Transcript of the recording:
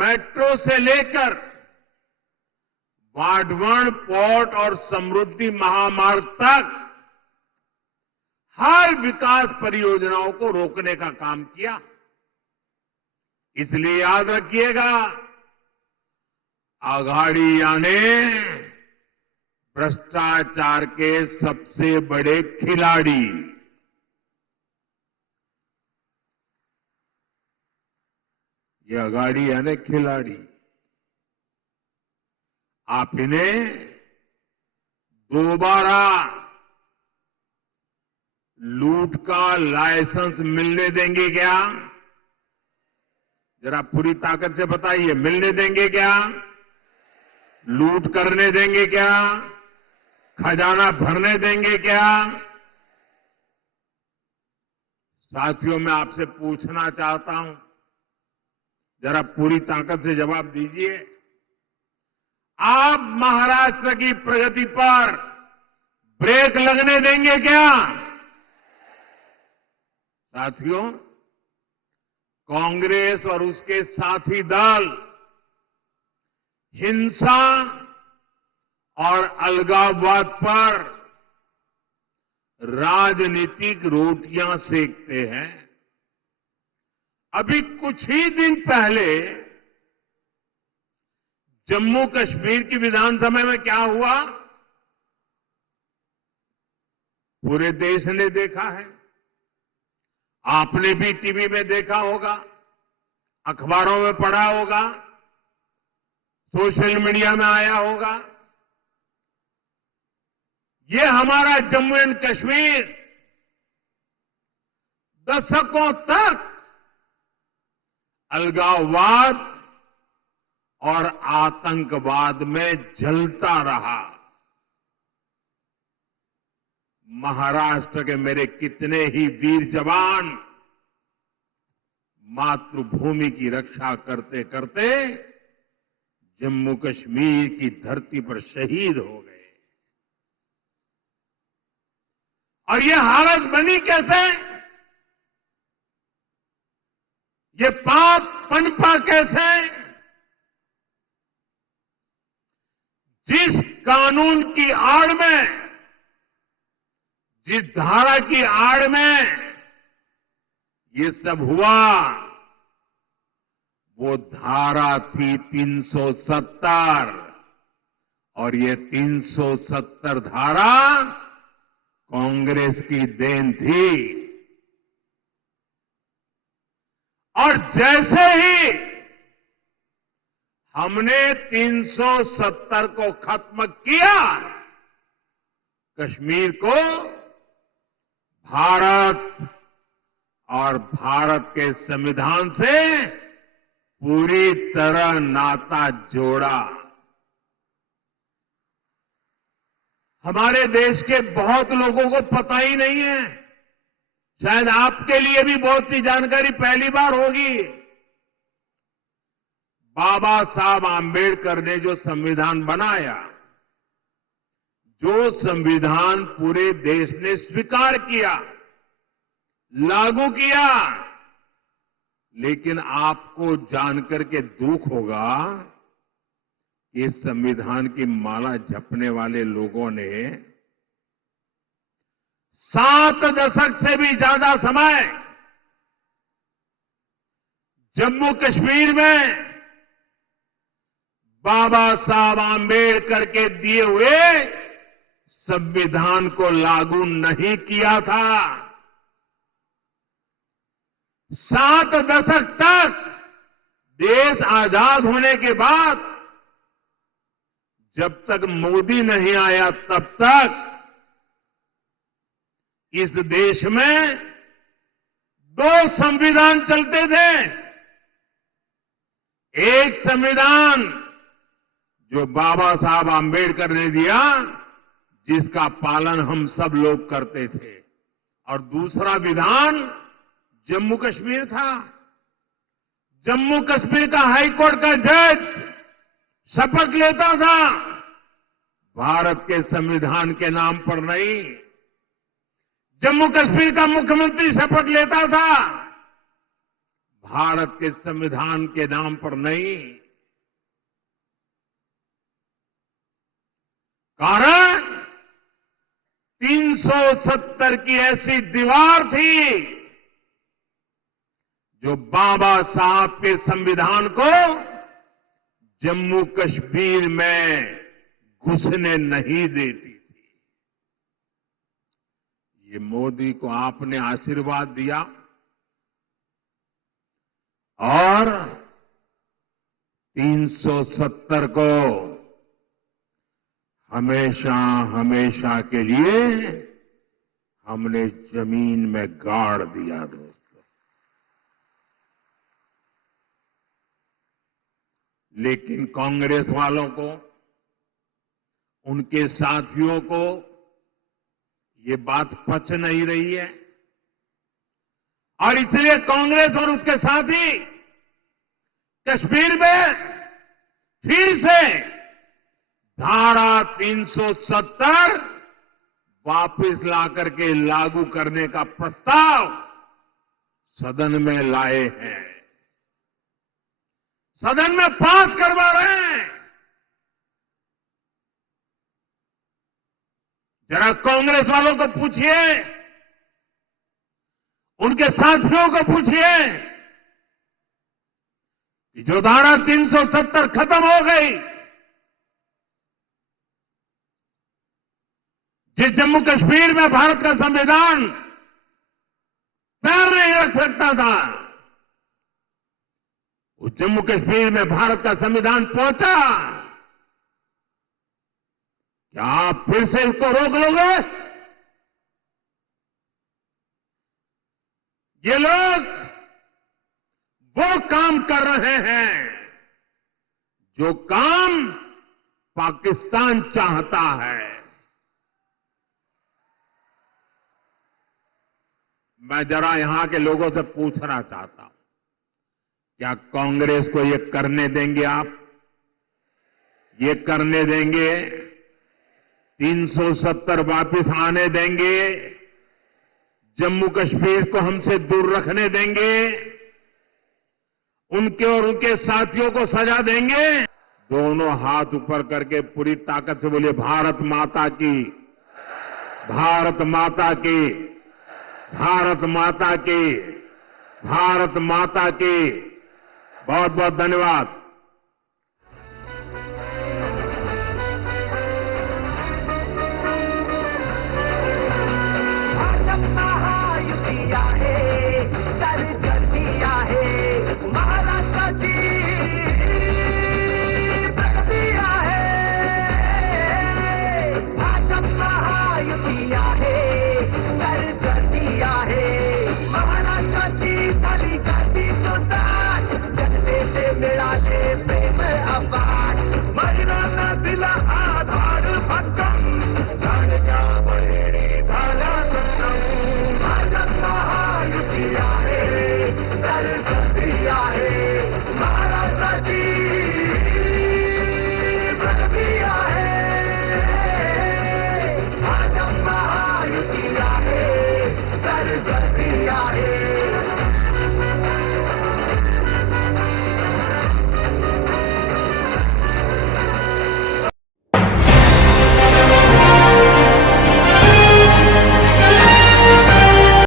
Metro से लेकर Vadhavan port और समृद्धि महामार्ग तक हर विकास परियोजनाओं को रोकने का काम किया। इसलिए याद रखिएगा, आघाड़ी यानी भ्रष्टाचार के सबसे बड़े खिलाड़ी। ये आघाड़ी यानी खिलाड़ी। आप इन्हें दोबारा लूट का लाइसेंस मिलने देंगे क्या? जरा पूरी ताकत से बताइए, मिलने देंगे क्या? लूट करने देंगे क्या? खजाना भरने देंगे क्या? साथियों, मैं आपसे पूछना चाहता हूं, जरा पूरी ताकत से जवाब दीजिए। आप महाराष्ट्र की प्रगति पर ब्रेक लगने देंगे क्या? साथियों, कांग्रेस और उसके साथी दल हिंसा और अलगाववाद पर राजनीतिक रोटियां सेकते हैं। अभी कुछ ही दिन पहले जम्मू कश्मीर की विधानसभा में क्या हुआ, पूरे देश ने देखा है। आपने भी टीवी में देखा होगा, अखबारों में पढ़ा होगा, सोशल मीडिया में आया होगा। ये हमारा जम्मू एंड कश्मीर दशकों तक अलगाववाद और आतंकवाद में जलता रहा। महाराष्ट्र के मेरे कितने ही वीर जवान मातृभूमि की रक्षा करते करते जम्मू कश्मीर की धरती पर शहीद हो गए। और ये हालत बनी कैसे? ये पाप पनपा कैसे? जिस कानून की आड़ में, जिस धारा की आड़ में ये सब हुआ, वो धारा थी 370। और ये 370 धारा कांग्रेस की देन थी। और जैसे ही हमने 370 को खत्म किया, कश्मीर को भारत और भारत के संविधान से पूरी तरह नाता जोड़ा। हमारे देश के बहुत लोगों को पता ही नहीं है, शायद आपके लिए भी बहुत सी जानकारी पहली बार होगी। बाबा साहब आंबेडकर ने जो संविधान बनाया, जो संविधान पूरे देश ने स्वीकार किया, लागू किया, लेकिन आपको जानकर के दुख होगा कि इस संविधान की माला जपने वाले लोगों ने 7 दशक से भी ज्यादा समय जम्मू कश्मीर में बाबा साहब आंबेडकर के दिए हुए संविधान को लागू नहीं किया था। 7 दशक तक देश आजाद होने के बाद जब तक मोदी नहीं आया, तब तक इस देश में 2 संविधान चलते थे। एक संविधान जो बाबा साहब आंबेडकर ने दिया, जिसका पालन हम सब लोग करते थे, और दूसरा विधान जम्मू कश्मीर था। जम्मू कश्मीर का हाईकोर्ट का जज शपथ लेता था, भारत के संविधान के नाम पर नहीं। जम्मू कश्मीर का मुख्यमंत्री शपथ लेता था, भारत के संविधान के नाम पर नहीं। कारण 370 की ऐसी दीवार थी जो बाबा साहब के संविधान को जम्मू कश्मीर में घुसने नहीं देती थी। ये मोदी को आपने आशीर्वाद दिया और 370 को हमेशा हमेशा के लिए हमने जमीन में गाड़ दिया दोस्तों। लेकिन कांग्रेस वालों को, उनके साथियों को ये बात पच नहीं रही है और इसलिए कांग्रेस और उसके साथी कश्मीर में फिर से धारा 370 वापस लाकर के लागू करने का प्रस्ताव सदन में लाए हैं, सदन में पास करवा रहे हैं। जरा कांग्रेस वालों को पूछिए, उनके साथियों को पूछिए कि जो धारा 370 खत्म हो गई, जिस जम्मू कश्मीर में भारत का संविधान पैर नहीं रख सकता था, उस जम्मू कश्मीर में भारत का संविधान पहुंचा। क्या आप फिर से इसको रोक लोगे? ये लोग वो काम कर रहे हैं जो काम पाकिस्तान चाहता है। मैं जरा यहां के लोगों से पूछना चाहता हूं, क्या कांग्रेस को ये करने देंगे आप? ये करने देंगे? 370 वापस आने देंगे? जम्मू कश्मीर को हमसे दूर रखने देंगे? उनके और उनके साथियों को सजा देंगे? दोनों हाथ ऊपर करके पूरी ताकत से बोलिए, भारत माता की, भारत माता की, भारत माता की, भारत माता की। बहुत बहुत धन्यवाद। महाराष्ट्राची झाली गाठी तो साथ जनतेचे मिळाले